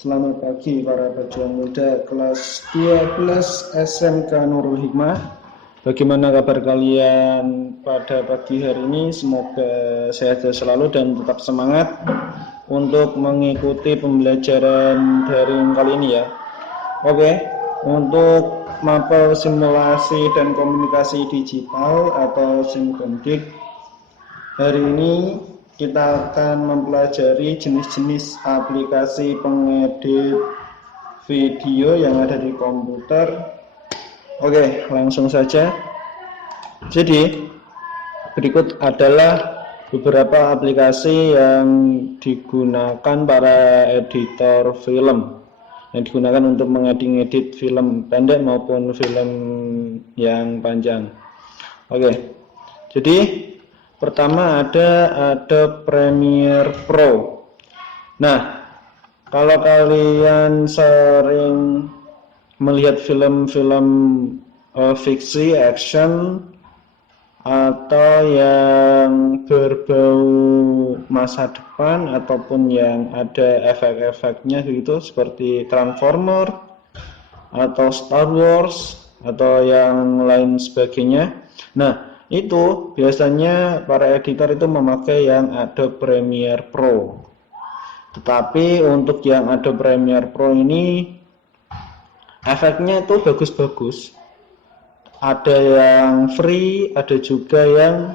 Selamat pagi para pejuang muda kelas 12 SMK Nurul Hikmah. Bagaimana kabar kalian pada pagi hari ini? Semoga sehat selalu dan tetap semangat untuk mengikuti pembelajaran daring kali ini ya. Oke, untuk mapel simulasi dan komunikasi digital atau SIMKOMDIK, hari ini kita akan mempelajari jenis-jenis aplikasi pengedit video yang ada di komputer. Oke, langsung saja. Jadi, berikut adalah beberapa aplikasi yang digunakan para editor film, yang digunakan untuk mengedit film pendek maupun film yang panjang. Oke, jadi pertama ada Adobe Premiere Pro. Nah, kalau kalian sering melihat film-film fiksi, action, atau yang berbau masa depan ataupun yang ada efek-efeknya gitu seperti Transformer atau Star Wars atau yang lain sebagainya. Nah, itu biasanya para editor itu memakai yang Adobe Premiere Pro. Tetapi untuk yang Adobe Premiere Pro ini efeknya itu bagus-bagus. Ada yang free, ada juga yang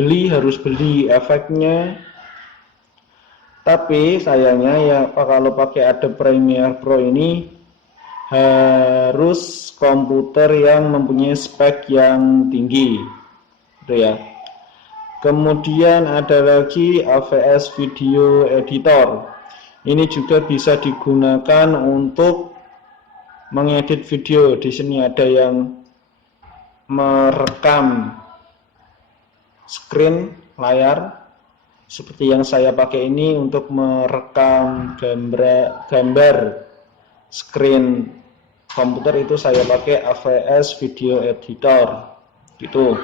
harus beli efeknya. Tapi sayangnya ya kalau pakai Adobe Premiere Pro ini harus komputer yang mempunyai spek yang tinggi. Ya. Kemudian ada lagi AVS Video Editor. Ini juga bisa digunakan untuk mengedit video. Di sini ada yang merekam screen layar seperti yang saya pakai ini untuk merekam gambar screen komputer, itu saya pakai AVS Video Editor gitu.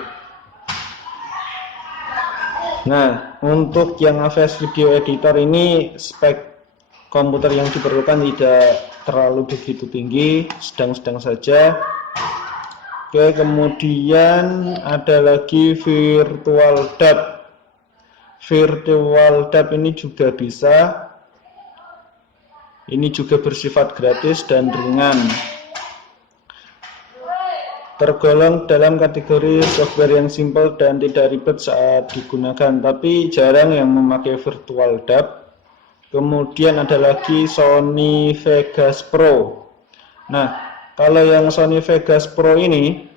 Nah, untuk yang AVS Video Editor ini spek komputer yang diperlukan tidak terlalu begitu tinggi, sedang-sedang saja. Oke, kemudian ada lagi Virtual Dub. Virtual Dub ini juga bisa. Ini juga bersifat gratis dan ringan. Tergolong dalam kategori software yang simple dan tidak ribet saat digunakan, tapi jarang yang memakai Virtual Dub. Kemudian ada lagi Sony Vegas Pro. Nah, kalau yang Sony Vegas Pro ini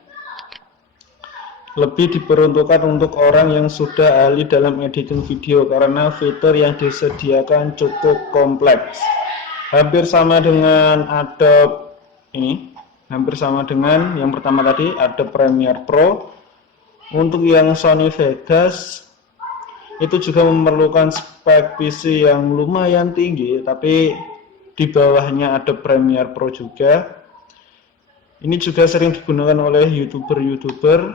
lebih diperuntukkan untuk orang yang sudah ahli dalam editing video karena fitur yang disediakan cukup kompleks. Hampir sama dengan Adobe ini. Hampir sama dengan yang pertama tadi, Adobe Premiere Pro. Untuk yang Sony Vegas itu juga memerlukan spek PC yang lumayan tinggi, tapi di bawahnya Adobe Premiere Pro juga. Ini juga sering digunakan oleh YouTuber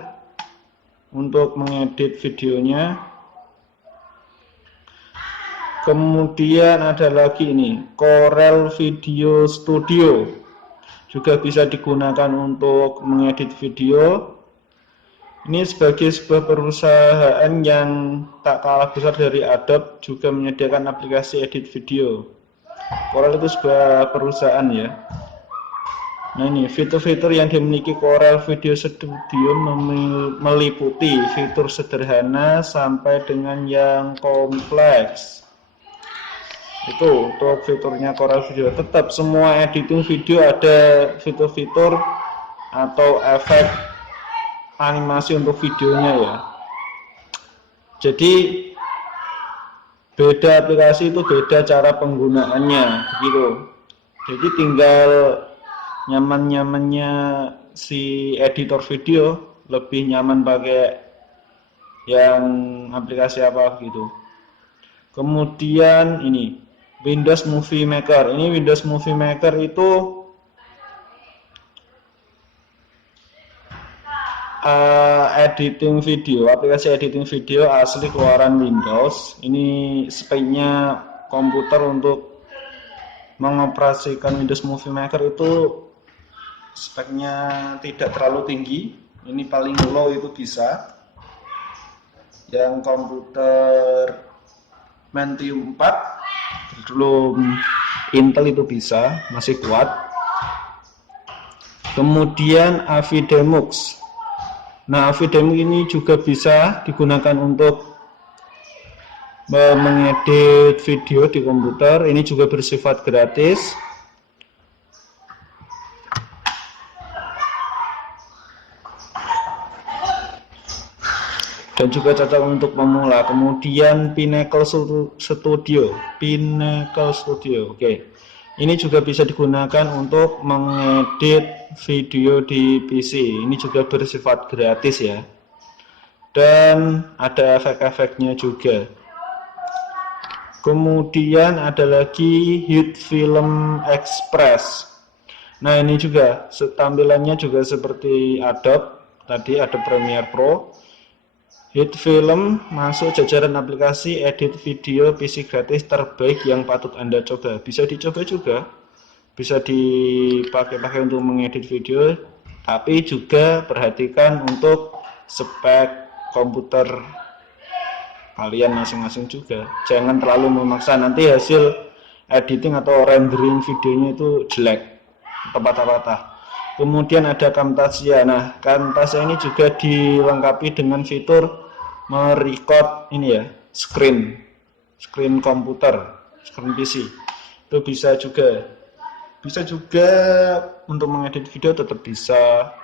untuk mengedit videonya. Kemudian ada lagi ini Corel Video Studio, juga bisa digunakan untuk mengedit video. Ini sebagai sebuah perusahaan yang tak kalah besar dari Adobe, juga menyediakan aplikasi edit video. Corel itu sebuah perusahaan ya. Nah, ini fitur-fitur yang dimiliki Corel Video Studio meliputi fitur sederhana sampai dengan yang kompleks. Itu untuk fiturnya Corel Video. Tetap semua editing video ada fitur-fitur atau efek animasi untuk videonya ya. Jadi beda aplikasi itu beda cara penggunaannya gitu. Jadi tinggal nyaman-nyamannya si editor video, lebih nyaman pakai yang aplikasi apa gitu. Kemudian ini Windows Movie Maker. Ini Windows Movie Maker itu editing video, aplikasi editing video asli keluaran Windows. Ini speknya komputer untuk mengoperasikan Windows Movie Maker itu speknya tidak terlalu tinggi. Ini paling low itu bisa. Yang komputer Pentium 4 belum Intel itu bisa, masih kuat. Kemudian Avidemux. Nah, Avidemux ini juga bisa digunakan untuk mengedit video di komputer. Ini juga bersifat gratis. Dan juga cocok untuk pemula. Kemudian Pinnacle Studio. Oke. Ini juga bisa digunakan untuk mengedit video di PC. Ini juga bersifat gratis ya. Dan ada efek-efeknya juga. Kemudian ada lagi HitFilm Express. Nah, ini juga tampilannya juga seperti Adobe. Tadi ada Premiere Pro. HitFilm masuk jajaran aplikasi edit video PC gratis terbaik yang patut Anda coba. Bisa dicoba juga, bisa dipakai untuk mengedit video, tapi juga perhatikan untuk spek komputer kalian masing-masing juga. Jangan terlalu memaksa, nanti hasil editing atau rendering videonya itu jelek, patah-patah. Kemudian ada Camtasia. Nah, Camtasia ini juga dilengkapi dengan fitur merecord ini ya, screen komputer, screen PC. Itu bisa juga untuk mengedit video, tetap bisa.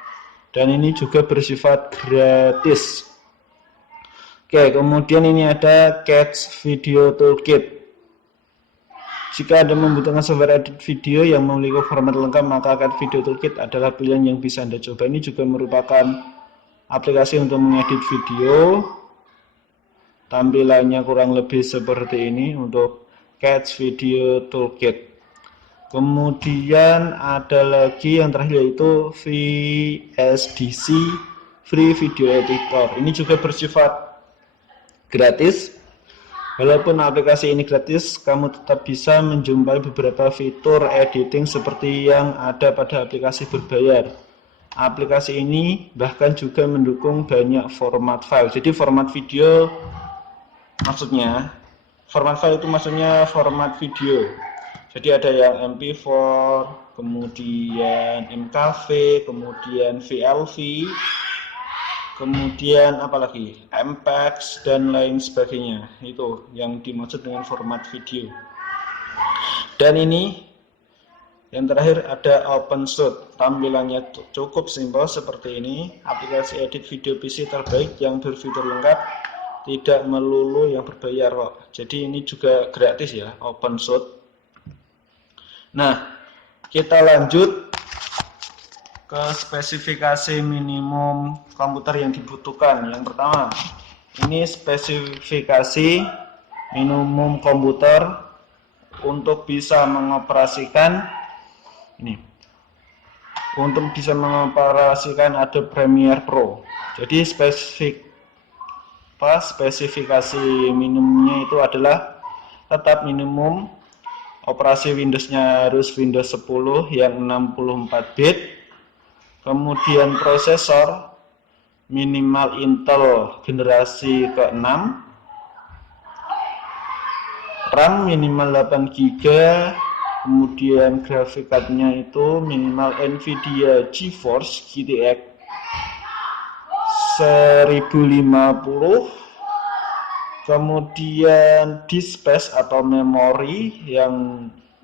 Dan ini juga bersifat gratis. Oke, kemudian ini ada Catch Video Toolkit. Jika Anda membutuhkan software edit video yang memiliki format lengkap, maka Catch Video Toolkit adalah pilihan yang bisa Anda coba. Ini juga merupakan aplikasi untuk mengedit video. Tampilannya kurang lebih seperti ini untuk Catch Video Toolkit. Kemudian ada lagi yang terakhir yaitu VSDC Free Video Editor. Ini juga bersifat gratis. Walaupun aplikasi ini gratis, kamu tetap bisa menjumpai beberapa fitur editing seperti yang ada pada aplikasi berbayar. Aplikasi ini bahkan juga mendukung banyak format file. Jadi format video maksudnya, format file itu maksudnya format video. Jadi ada yang MP4, kemudian MKV, kemudian VLV, kemudian apalagi MPEG dan lain sebagainya. Itu yang dimaksud dengan format video. Dan ini yang terakhir ada OpenShot. Tampilannya cukup simpel seperti ini. Aplikasi edit video PC terbaik yang berfitur lengkap, tidak melulu yang berbayar kok. Jadi ini juga gratis ya, OpenShot. Nah, kita lanjut ke spesifikasi minimum komputer yang dibutuhkan. Yang pertama, ini spesifikasi minimum komputer untuk bisa mengoperasikan ini. Untuk bisa mengoperasikan Adobe Premiere Pro. Jadi spesifikasi minimumnya itu adalah tetap minimum operasi Windows-nya harus Windows 10 yang 64 bit. Kemudian prosesor minimal Intel generasi ke-6, RAM minimal 8 GB, kemudian grafik card-nya itu minimal Nvidia GeForce GTX 1050. Kemudian disk space atau memori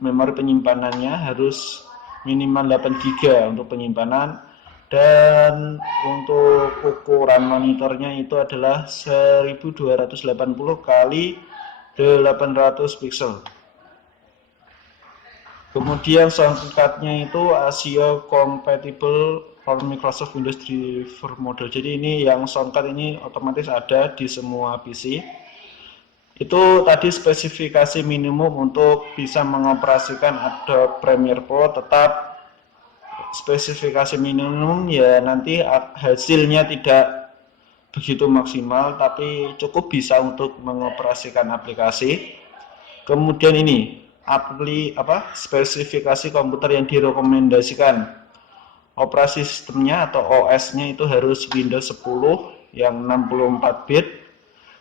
penyimpanannya harus minimal 8 GB untuk penyimpanan, dan untuk ukuran monitornya itu adalah 1280 kali 800 pixel. Kemudian soundcard-nya itu ASIO compatible for Microsoft Windows Driver model. Jadi ini yang soundcard ini otomatis ada di semua PC. Itu tadi spesifikasi minimum untuk bisa mengoperasikan Adobe Premiere Pro. Tetap spesifikasi minimum ya, nanti hasilnya tidak begitu maksimal, tapi cukup bisa untuk mengoperasikan aplikasi. Kemudian ini spesifikasi komputer yang direkomendasikan. Operasi sistemnya atau OS-nya itu harus Windows 10 yang 64 bit.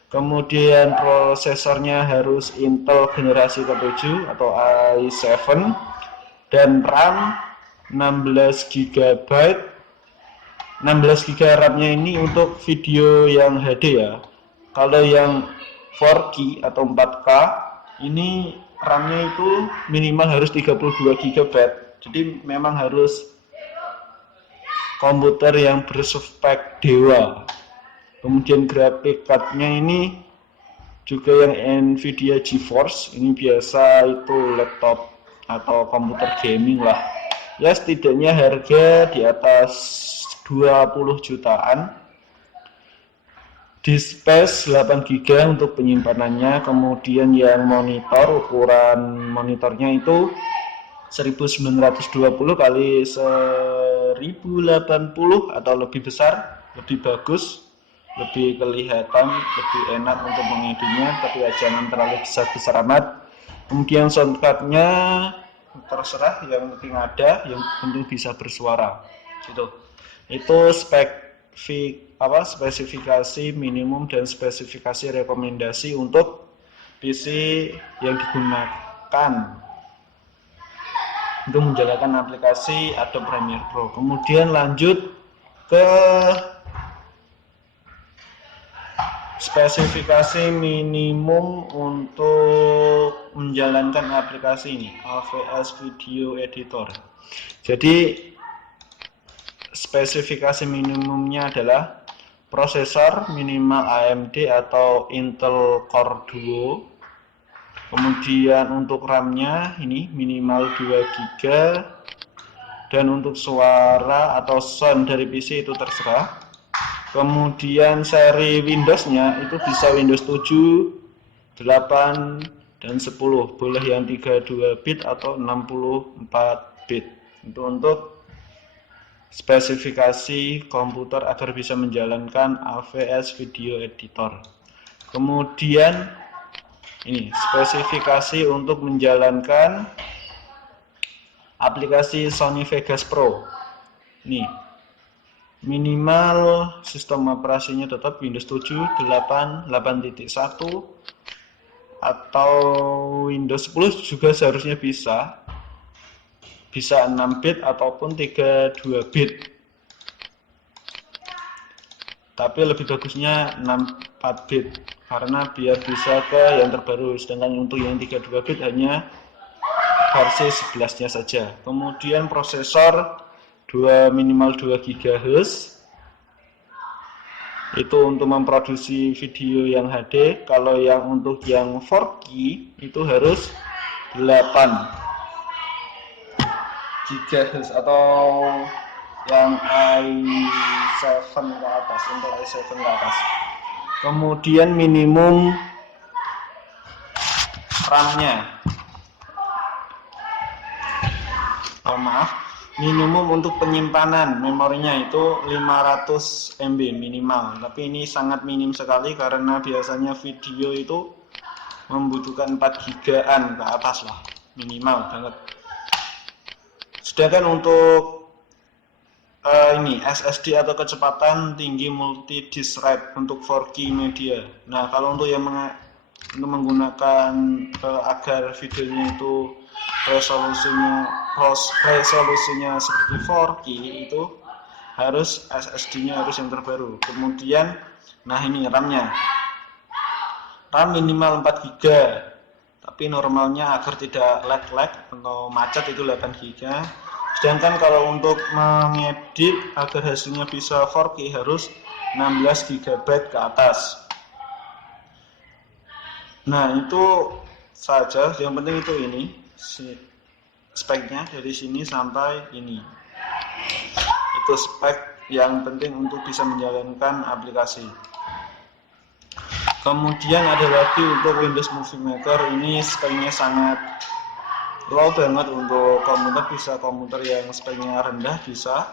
Kemudian prosesornya harus Intel generasi ke-7 atau i7 dan RAM 16 GB. 16 GB RAM-nya ini untuk video yang HD ya. Kalau yang 4K atau 4K ini RAM-nya itu minimal harus 32 GB. Jadi memang harus komputer yang berspek dewa. Kemudian grafik card-nya ini juga yang Nvidia GeForce, ini biasa itu laptop atau komputer gaming lah. Ya setidaknya harga di atas 20 jutaan. Disk space 8 GB untuk penyimpanannya. Kemudian yang monitor, ukuran monitornya itu 1920 kali 1080 atau lebih besar, lebih bagus, lebih kelihatan, lebih enak untuk mengeditnya, tapi ya jangan terlalu besar-besar amat. Kemudian soundcardnya terserah, yang penting ada, yang penting bisa bersuara gitu. Itu spesifikasi minimum dan spesifikasi rekomendasi untuk PC yang digunakan untuk menjalankan aplikasi Adobe Premiere Pro. Kemudian lanjut ke spesifikasi minimum untuk menjalankan aplikasi ini, AVS Video Editor. Jadi spesifikasi minimumnya adalah prosesor minimal AMD atau Intel Core Duo. Kemudian untuk RAM-nya ini minimal 2 GB, dan untuk suara atau sound dari PC itu terserah. Kemudian seri Windows-nya itu bisa Windows 7, 8, dan 10. Boleh yang 32 bit atau 64 bit. Itu untuk spesifikasi komputer agar bisa menjalankan AVS Video Editor. Kemudian ini spesifikasi untuk menjalankan aplikasi Sony Vegas Pro. Nih, minimal sistem operasinya tetap Windows 7, 8, 8.1 atau Windows 10 juga seharusnya bisa 6 bit ataupun 32 bit, tapi lebih bagusnya 64 bit karena biar bisa ke yang terbaru. Sedangkan untuk yang 32 bit hanya versi 11 nya saja. Kemudian prosesor minimal 2 GHz itu untuk memproduksi video yang HD. Kalau yang untuk yang 4K itu harus 8 GHz atau yang i7 ke atas, untuk i7 ke atas. Kemudian minimum RAM-nya, minimum untuk penyimpanan memorinya itu 500 MB minimal, tapi ini sangat minim sekali karena biasanya video itu membutuhkan 4 GB-an ke atas lah, minimal banget. Sedangkan untuk ini SSD atau kecepatan tinggi multi disk write untuk 4K media. Nah, kalau untuk yang untuk menggunakan agar videonya itu resolusinya seperti 4K itu harus SSD-nya harus yang terbaru. Kemudian nah ini RAM-nya. RAM minimal 4 GB. Tapi normalnya agar tidak lag atau macet itu 8 GB. Sedangkan kalau untuk mengedit agar hasilnya bisa 4K harus 16 GB ke atas. Nah, itu saja, yang penting itu ini speknya dari sini sampai ini. Itu spek yang penting untuk bisa menjalankan aplikasi. Kemudian ada lagi untuk Windows Movie Maker, ini speknya sangat low banget untuk komputer yang speknya rendah bisa,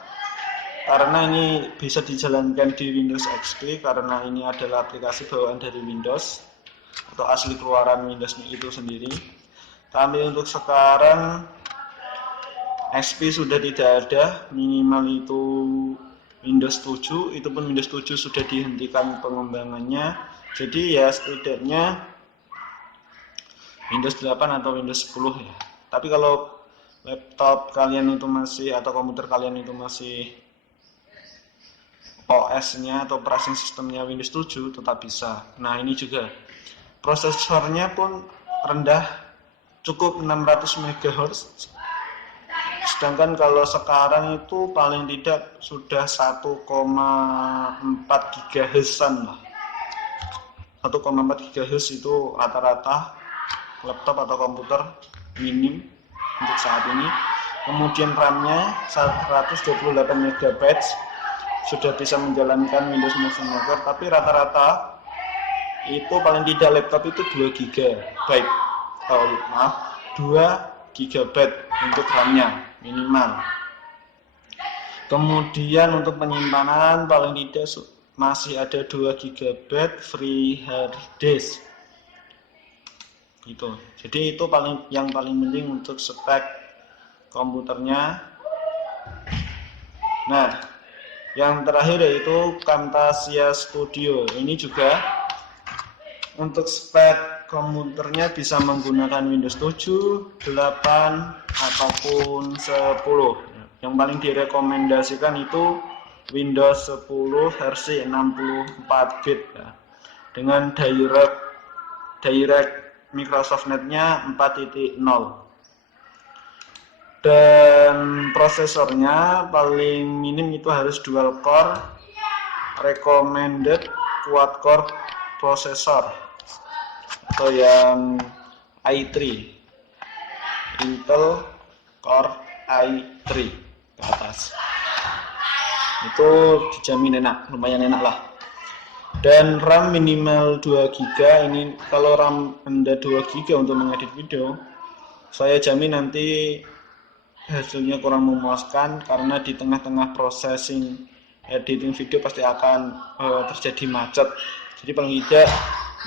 karena ini bisa dijalankan di Windows XP karena ini adalah aplikasi bawaan dari Windows atau asli keluaran Windowsnya itu sendiri. Tapi untuk sekarang XP sudah tidak ada, minimal itu Windows 7, itu pun Windows 7 sudah dihentikan pengembangannya. Jadi ya setidaknya Windows 8 atau Windows 10 ya. Tapi kalau laptop kalian itu masih atau komputer kalian itu masih OS-nya atau operating sistemnya Windows 7 tetap bisa. Nah, ini juga prosesornya pun rendah, cukup 600 MHz. Sedangkan kalau sekarang itu paling tidak sudah 1,4 GHz-an lah. 1,4 GHz itu rata-rata laptop atau komputer minim untuk saat ini. Kemudian RAM-nya 128 MB, sudah bisa menjalankan Windows Movie Maker, tapi rata-rata itu paling tidak laptop itu 2 GB. 2 GB untuk RAM-nya minimal. Kemudian untuk penyimpanan paling tidak masih ada 2 GB free hard disk. Gitu. Jadi itu yang paling penting untuk spek komputernya. Nah, yang terakhir yaitu Camtasia Studio. Ini juga untuk spek komputernya bisa menggunakan Windows 7, 8 ataupun 10. Yang paling direkomendasikan itu Windows 10 versi 64 bit ya. Dengan direct Microsoft Net-nya 4.0. Dan prosesornya paling minim itu harus dual core, recommended quad core processor atau yang i3, Intel Core i3 ke atas. Itu dijamin enak, lumayan enak lah. Dan RAM minimal 2 GB. Ini kalau RAM Anda 2 GB untuk mengedit video, saya jamin nanti hasilnya kurang memuaskan, karena di tengah-tengah processing editing video pasti akan terjadi macet. Jadi paling tidak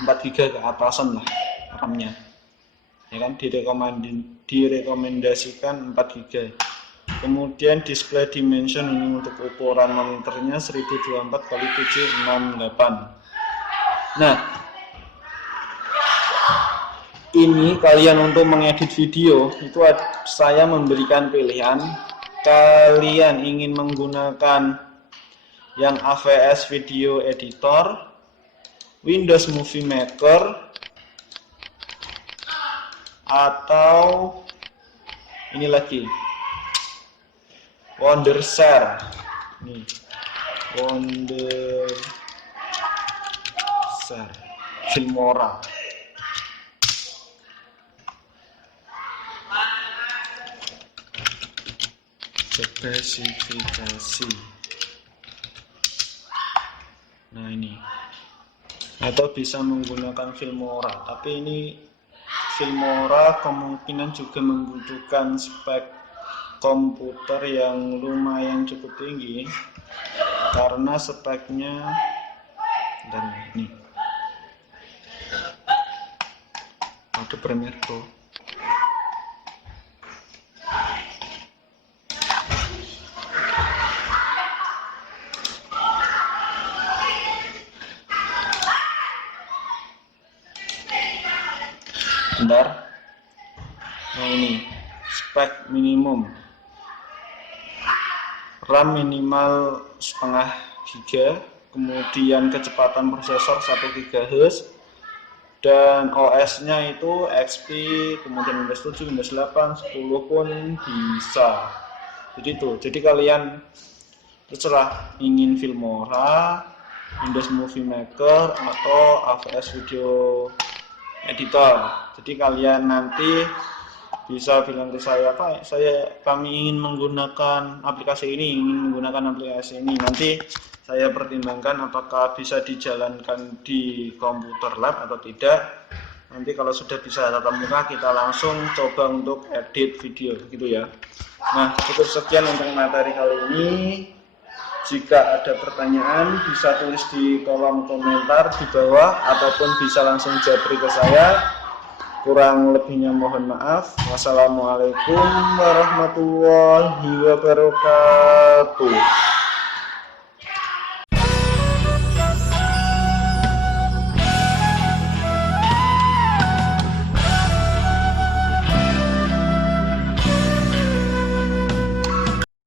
4 GB ke atasan lah RAM-nya, ya kan, direkomendasikan 4 GB. Kemudian display dimension ini untuk ukuran monitornya 1024x768. Nah, ini kalian untuk mengedit video itu saya memberikan pilihan. Kalian ingin menggunakan yang AVS Video Editor, Windows Movie Maker, atau ini lagi Wondershare. Nih, Wondershare, Filmora. Spesifikasi. Nah ini, atau bisa menggunakan Filmora, tapi ini Filmora kemungkinan juga membutuhkan spek komputer yang lumayan cukup tinggi, karena speknya dan ini ada Premiere Pro. Bentar. Nah ini spek minimum, RAM minimal setengah GB, kemudian kecepatan prosesor 1 GHz, dan OS-nya itu XP, kemudian Windows 7, Windows 8, 10 pun bisa. Jadi itu, jadi kalian terserah ingin Filmora, Windows Movie Maker, atau AVS Video Editor. Jadi kalian nanti bisa bilang ke saya, Pak, kami ingin menggunakan aplikasi ini, nanti saya pertimbangkan apakah bisa dijalankan di komputer lab atau tidak. Nanti kalau sudah bisa tatap muka, kita langsung coba untuk edit video gitu ya. Nah, cukup sekian untuk materi kali ini. Jika ada pertanyaan bisa tulis di kolom komentar di bawah, ataupun bisa langsung japri ke saya. Kurang lebihnya mohon maaf. Wassalamualaikum warahmatullahi wabarakatuh.